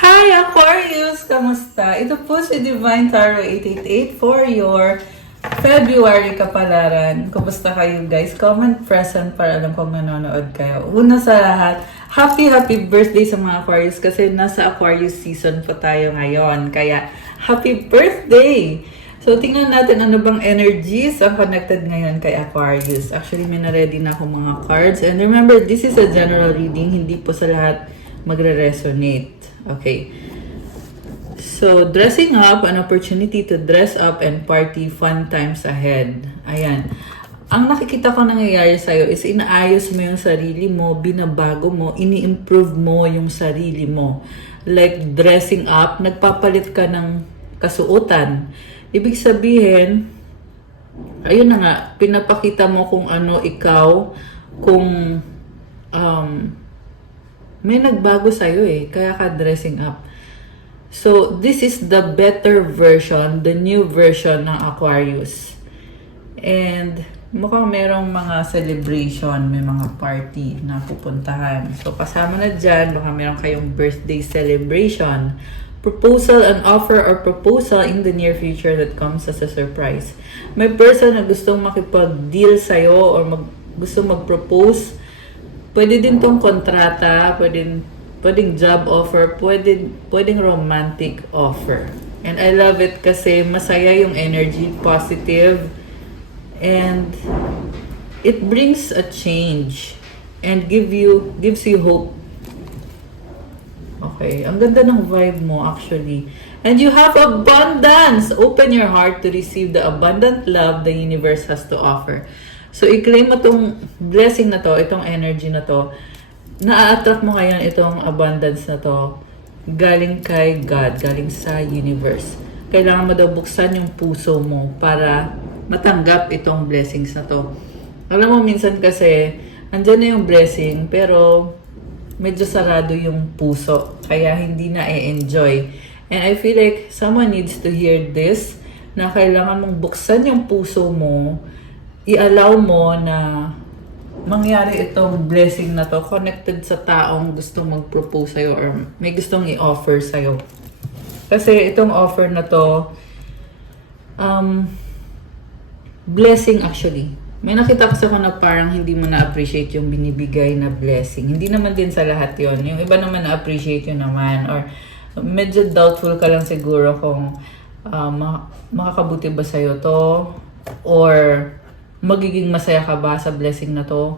Hi Aquarius! Kamusta? Ito po si Divine Tarot 888 for your February kapalaran. Kamusta kayo guys? Comment present para alam kong nanonood kayo. Una sa lahat, happy birthday sa mga Aquarius kasi nasa Aquarius season po tayo ngayon. Kaya happy birthday! So tingnan natin ano bang energies ang connected ngayon kay Aquarius. Actually may na-ready na akong mga cards. And remember, this is a general reading. Hindi po sa lahat magre-resonate. Okay. So, dressing up, an opportunity to dress up and party, fun times ahead. Ayan. Ang nakikita ko nangyayari sa'yo is inaayos mo yung sarili mo, binabago mo, ini-improve mo yung sarili mo. Like dressing up, nagpapalit ka ng kasuotan. Ibig sabihin, ayun na nga, pinapakita mo kung ano ikaw, kung may nagbago sa'yo kaya ka dressing up. So, this is the better version, the new version ng Aquarius. And, mukhang merong mga celebration, may mga party na pupuntahan. So, kasama na dyan, baka meron kayong birthday celebration, proposal, an offer or proposal in the near future that comes as a surprise. May person na gustong makipag-deal sa'yo or gusto mag-propose. Pwede din tong kontrata, pwedeng job offer, pwedeng romantic offer. And I love it kasi masaya yung energy, positive, and it brings a change and gives you hope. Okay, ang ganda ng vibe mo actually. And you have abundance. Open your heart to receive the abundant love the universe has to offer. So, i-claim mo itong blessing na to, itong energy na to, na-attract mo ngayon itong abundance na to, galing kay God, galing sa universe. Kailangan mo daw buksan yung puso mo para matanggap itong blessings na to. Alam mo, minsan kasi, andyan na yung blessing, pero medyo sarado yung puso, kaya hindi na e-enjoy. And I feel like someone needs to hear this, na kailangan mong buksan yung puso mo, i-allow mo na mangyari itong blessing na to connected sa taong gustong mag-propose sa'yo or may gustong i-offer sa'yo. Kasi itong offer na to, blessing actually. May nakita ko sa na parang hindi mo na-appreciate yung binibigay na blessing. Hindi naman din sa lahat yon. Yung iba naman na-appreciate yun naman. Or medyo doubtful ka lang siguro kung makakabuti ba sa'yo to or magiging masaya ka ba sa blessing na to?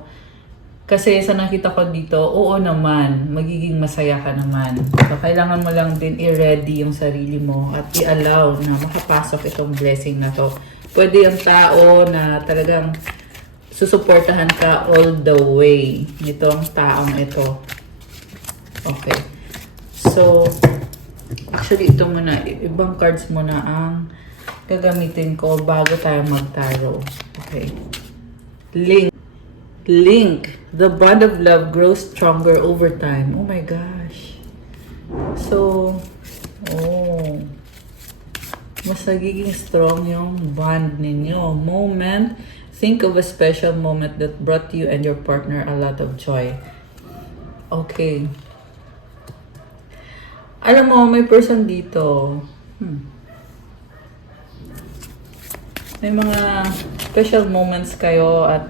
Kasi sa nakita ko dito, oo naman, magiging masaya ka naman. So, kailangan mo lang din i-ready yung sarili mo at i-allow na makapasok itong blessing na to. Pwede yung tao na talagang susuportahan ka all the way nitong taong ito. Okay. So, actually ito muna, ibang cards muna ang gagamitin ko bago tayo mag-tarot. Okay. Link. The bond of love grows stronger over time. Oh my gosh. So, mas nagiging strong yung bond ninyo. Moment. Think of a special moment that brought you and your partner a lot of joy. Okay. Alam mo, may person dito. May mga special moments kayo at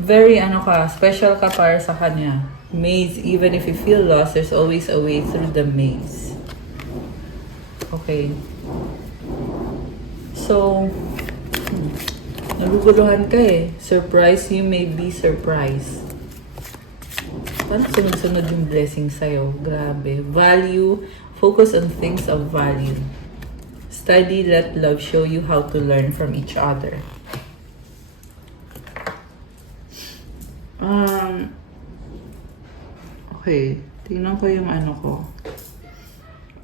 very special ka para sa kanya. Maze, even if you feel lost, there's always a way through the maze. Okay. So, naguguluhan ka Surprise, you may be surprised. Parang sunod-sunod yung blessing sa'yo. Grabe. Value, focus on things of value. Study, let love show you how to learn from each other. Okay, tingnan ko yung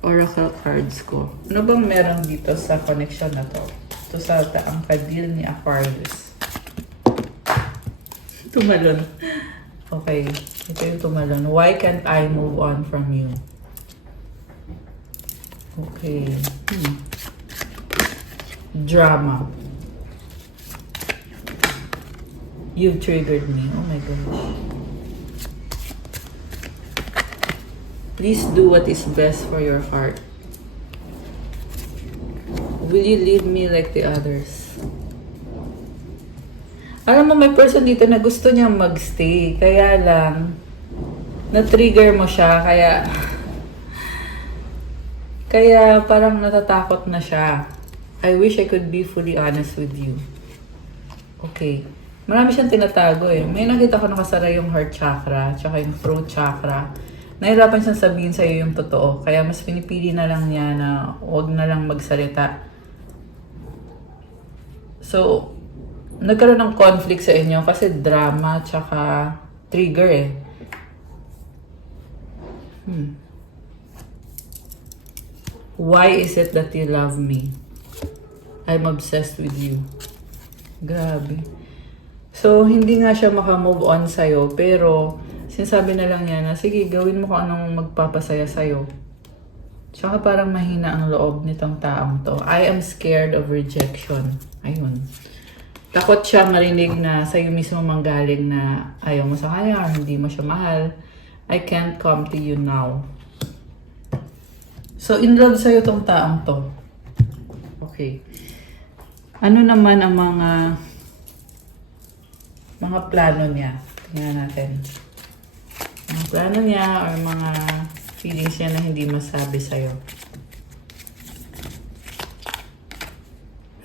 oracle cards ko. Ano bang meron dito sa connection na to? Ito sa ang kadil ni Aquarius. Tumalon. Okay, ito yung tumalon. Why can't I move on from you? Okay. Drama. You've triggered me. Oh my gosh. Please do what is best for your heart. Will you leave me like the others? Alam mo, may person dito na gusto niya magstay. Kaya lang, na-trigger mo siya. Kaya parang natatakot na siya. I wish I could be fully honest with you. Okay. Marami siyang tinatago eh. May nakita ko nakasara yung heart chakra, tsaka yung throat chakra. Nahirapan siyang sabihin sa'yo yung totoo. Kaya mas pinipili na lang niya na huwag na lang magsalita. So, nagkaroon ng conflict sa inyo kasi drama tsaka trigger eh. Why is it that you love me? I'm obsessed with you. Grabe. So, hindi nga siya makamove on sa'yo, pero sinasabi na lang niya na, sige, gawin mo kung anong magpapasaya sa'yo. Tsaka parang mahina ang loob nitong taong to. I am scared of rejection. Ayun. Takot siya marinig na sa'yo mismo manggaling na ayaw mo sa kanya or hindi mo siya mahal. I can't come to you now. So, in love sa'yo tong taong to. Okay. Ano naman ang mga plano niya? Tingnan natin. Mga plano niya or mga feelings niya na hindi masabi sa'yo.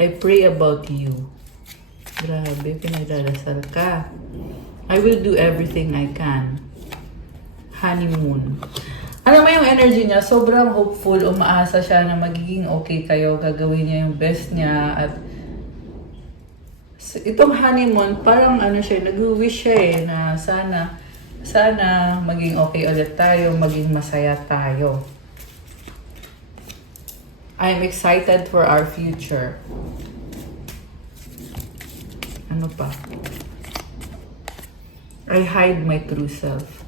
I pray about you. Grabe, pinagdarasal ka. I will do everything I can. Honeymoon. Alam mo yung energy niya, sobrang hopeful, umaasa siya na magiging okay kayo, gagawin niya yung best niya, at itong honeymoon, parang ano siya, nag-wish siya eh, na sana maging okay ulit tayo, maging masaya tayo. I'm excited for our future. Ano pa? I hide my true self.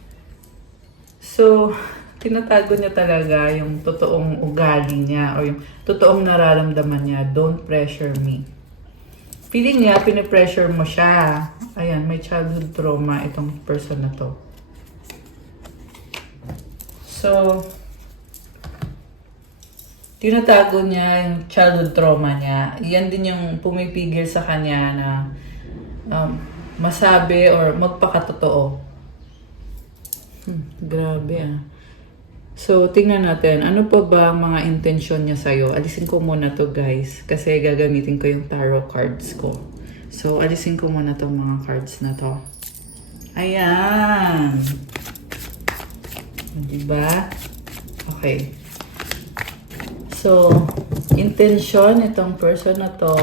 So, tinatago niya talaga yung totoong ugali niya o yung totoong nararamdaman niya. Don't pressure me. Feeling niya, pinipressure mo siya. Ayan, may childhood trauma itong person na to. So, tinatago niya yung childhood trauma niya. Yan din yung pumipigil sa kanya na masabi or magpakatotoo. Grabe ah. So, tingnan natin. Ano pa ba ang mga intensyon niya sa'yo? Alisin ko muna to guys. Kasi gagamitin ko yung tarot cards ko. So, alisin ko muna tong mga cards na to. Ayan. Diba? Okay. So, intensyon itong person na to.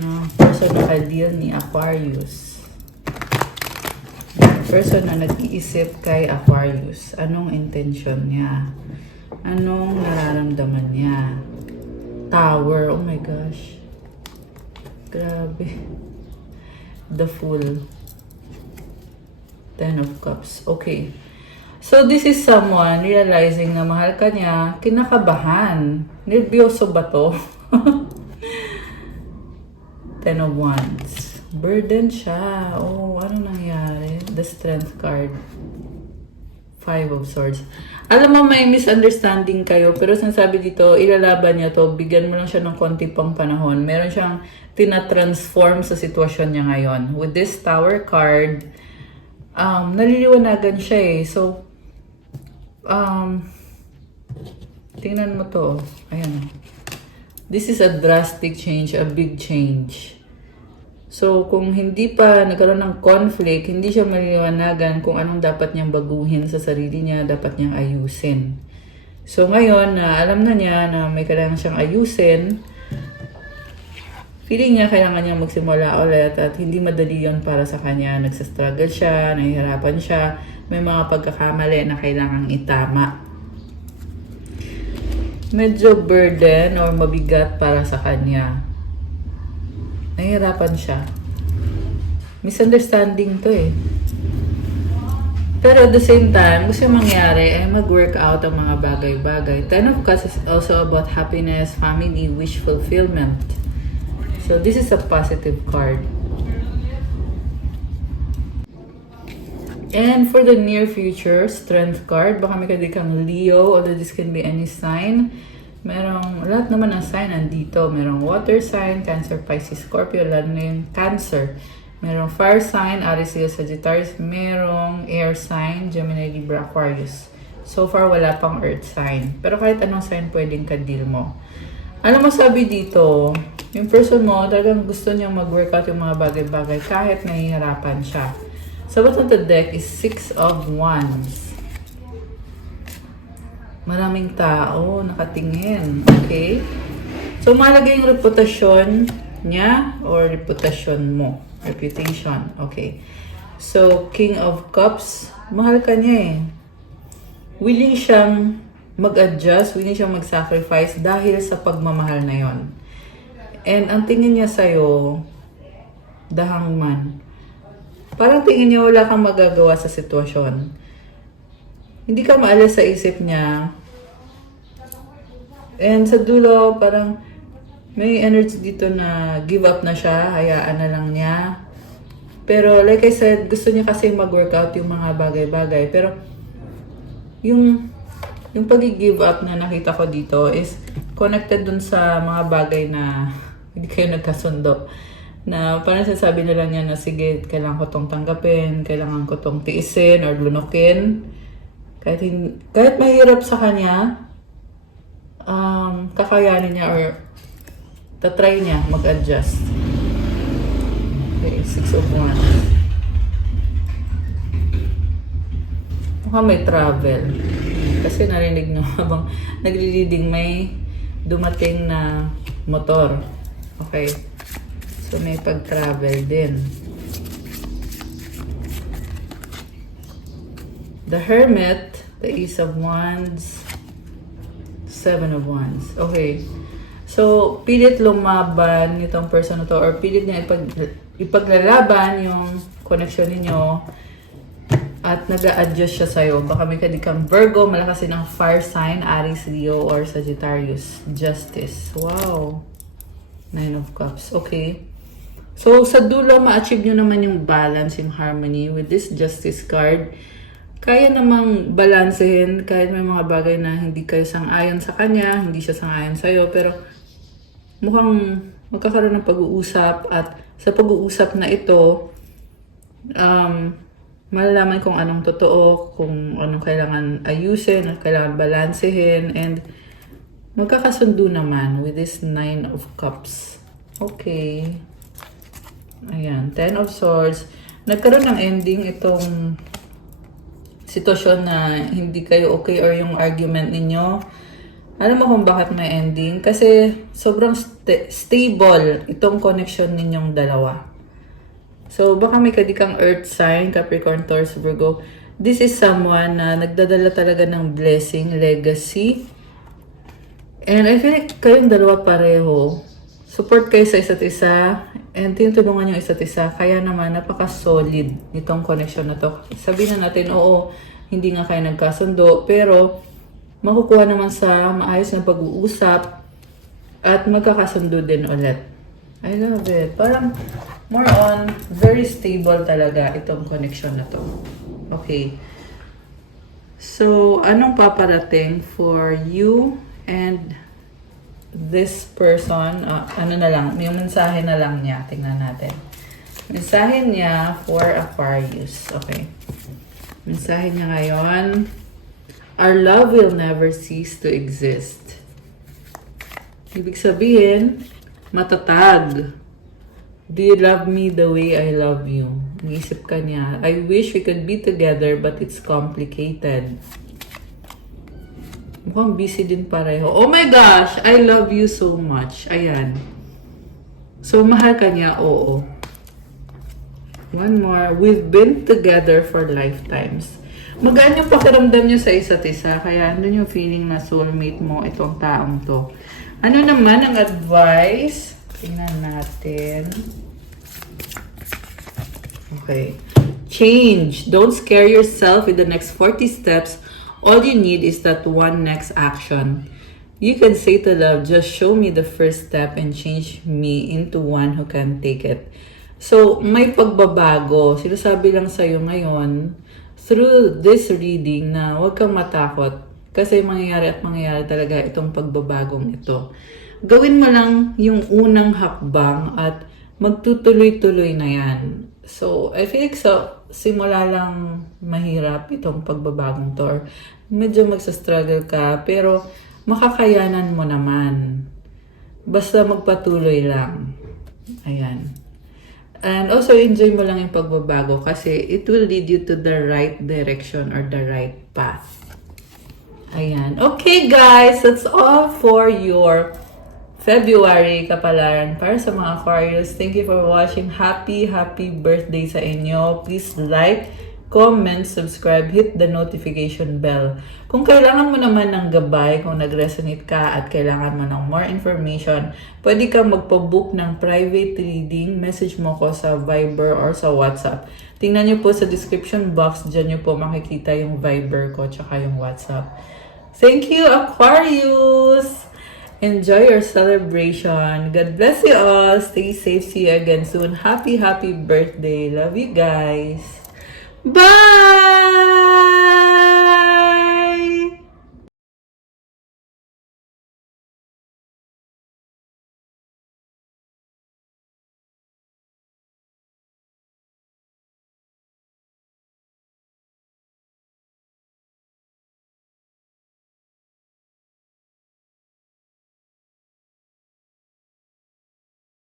No? Person na ka-deal ni Aquarius. Person na nag-iisip kay Aquarius. Anong intention niya? Anong nararamdaman niya? Tower. Oh my gosh. Grabe. The Fool. 10 of Cups. Okay. So, this is someone realizing na mahal ka niya, kinakabahan. Nervyoso ba to? 10 of Wands. Burden siya. Oh, ano nangyari? The Strength card. 5 of Swords. Alam mo, may misunderstanding kayo, pero sinasabi dito, ilalaban niya to, bigyan mo lang siya ng konti pang panahon. Meron siyang tinatransform sa sitwasyon niya ngayon. With this Tower card, naliliwanagan siya eh. So, tingnan mo to. Ayan. This is a drastic change, a big change. So, kung hindi pa nagkaroon ng conflict, hindi siya maliliwanagan kung anong dapat niyang baguhin sa sarili niya, dapat niyang ayusin. So, ngayon, alam na niya na may kailangan siyang ayusin, feeling niya kailangan niyang magsimula ulit at hindi madali yun para sa kanya. Nagsastruggle siya, nahihirapan siya, may mga pagkakamali na kailangang itama. Medyo burden or mabigat para sa kanya. Nahihirapan siya. Misunderstanding to eh. Pero at the same time, gusto yung mangyari ay mag-work out ang mga bagay-bagay. 10 of Cups is also about happiness, family, wish fulfillment. So this is a positive card. And for the near future, Strength card, baka may kadi kang Leo, although this can be any sign. Merong, lahat naman ng sign nandito. Merong water sign, Cancer, Pisces, Scorpio, lalo na yung Cancer. Merong fire sign, Aries, Leo, Sagittarius. Merong air sign, Gemini, Libra, Aquarius. So far, wala pang earth sign. Pero kahit anong sign pwedeng ka-deal mo. Alam mo sabi dito, yung person mo, talagang gusto niyang mag-workout yung mga bagay-bagay kahit nahihirapan siya. Sa bottom of the deck is 6 of Wands. Maraming tao nakatingin. Okay? So, mahalaga yung reputasyon niya or reputasyon mo. Reputation. Okay. So, King of Cups, mahal ka niya eh. Willing siyang mag-adjust, willing siyang mag-sacrifice dahil sa pagmamahal na yon. And ang tingin niya sa'yo, the Hangman. Parang tingin niya wala kang magagawa sa sitwasyon. Hindi ka maalis sa isip niya. And sa dulo, parang may energy dito na give up na siya, hayaan na lang niya. Pero like I said, gusto niya kasi mag-workout yung mga bagay-bagay. Pero yung pag-give up na nakita ko dito is connected dun sa mga bagay na hindi kayo nagkasundo. Na parang sasabi na lang niya na sige, kailangan ko tong tanggapin, kailangan ko tong tiisin or lunukin. Kahit mahirap sa kanya, kakayanin niya or tatry niya mag-adjust. Okay, 6 of Wands. Mukhang may travel. Kasi narinig nyo habang nagli-leading may dumating na motor. Okay. So, may pag-travel din. The Hermit, the Ace of Wands, 7 of Wands. Okay. So, pilit lumaban itong person na to or pilit niya ipaglalaban yung connection ninyo at nag-a-adjust siya sa'yo. Baka may kadikang Virgo, malakas din ang fire sign, Aries, Leo, or Sagittarius. Justice. Wow. 9 of Cups. Okay. So, sa dulo, ma-achieve nyo naman yung balance, yung harmony with this Justice card. Kaya namang balansehin kahit may mga bagay na hindi kayo sang-ayon sa kanya, hindi siya sang-ayon sa'yo, pero mukhang magkakaroon ng pag-uusap at sa pag-uusap na ito, malalaman kung anong totoo, kung anong kailangan ayusin, kailangan balansehin, and magkakasundo naman with this 9 of Cups. Okay. Ayan, 10 of Swords. Nagkaroon ng ending itong sitwasyon na hindi kayo okay or yung argument ninyo. Alam mo kung bakit may ending? Kasi sobrang stable itong connection ninyong dalawa. So, baka may kadikang earth sign, Capricorn, Taurus, Virgo. This is someone na nagdadala talaga ng blessing, legacy. And I feel like kayong dalawa pareho. Support kayo sa isa't isa and tinutulungan yung isa't isa. Kaya naman, napaka-solid itong connection na to. Sabihin na natin, oo, hindi nga kayo nagkasundo, pero makukuha naman sa maayos na pag-uusap at magkakasundo din ulit. I love it. Parang more on, very stable talaga itong connection na to. Okay. So, anong paparating for you and this person, ano na lang, yung mensahe na lang niya. Tingnan natin. Mensahe niya for Aquarius. Okay. Mensahe niya ngayon, our love will never cease to exist. Ibig sabihin, matatag. Do you love me the way I love you? Naisip ka niya, I wish we could be together but it's complicated. Mukhang busy din pareho. Oh my gosh! I love you so much. Ayan. So, mahal ka niya? Oo. One more. We've been together for lifetimes. Magaan yung pakiramdam nyo sa isa't isa. Kaya, ano yung feeling na soulmate mo itong taong to? Ano naman ang advice? Tingnan natin. Okay. Change. Don't scare yourself with the next 40 steps. All you need is that one next action. You can say to love, just show me the first step and change me into one who can take it. So, may pagbabago. Sinasabi lang sa'yo ngayon, through this reading na huwag kang matakot kasi mangyayari at mangyayari talaga itong pagbabagong ito. Gawin mo lang yung unang hakbang at magtutuloy-tuloy na yan. So, I feel like simula lang mahirap itong pagbabagong to. Or medyo magsastruggle ka, pero makakayanan mo naman. Basta magpatuloy lang. Ayan. And also, enjoy mo lang yung pagbabago kasi it will lead you to the right direction or the right path. Ayan. Okay, guys. That's all for your February kapalaran para sa mga Aquarius. Thank you for watching. Happy birthday sa inyo. Please like, comment, subscribe, hit the notification bell. Kung kailangan mo naman ng gabay, kung nag-resonate ka at kailangan mo ng more information, pwede ka magpa-book ng private reading. Message mo ko sa Viber or sa WhatsApp. Tingnan niyo po sa description box. Diyan niyo po makikita yung Viber ko tsaka yung WhatsApp. Thank you, Aquarius! Enjoy your celebration. God bless you all. Stay safe. See you again soon. Happy birthday. Love you guys. Bye!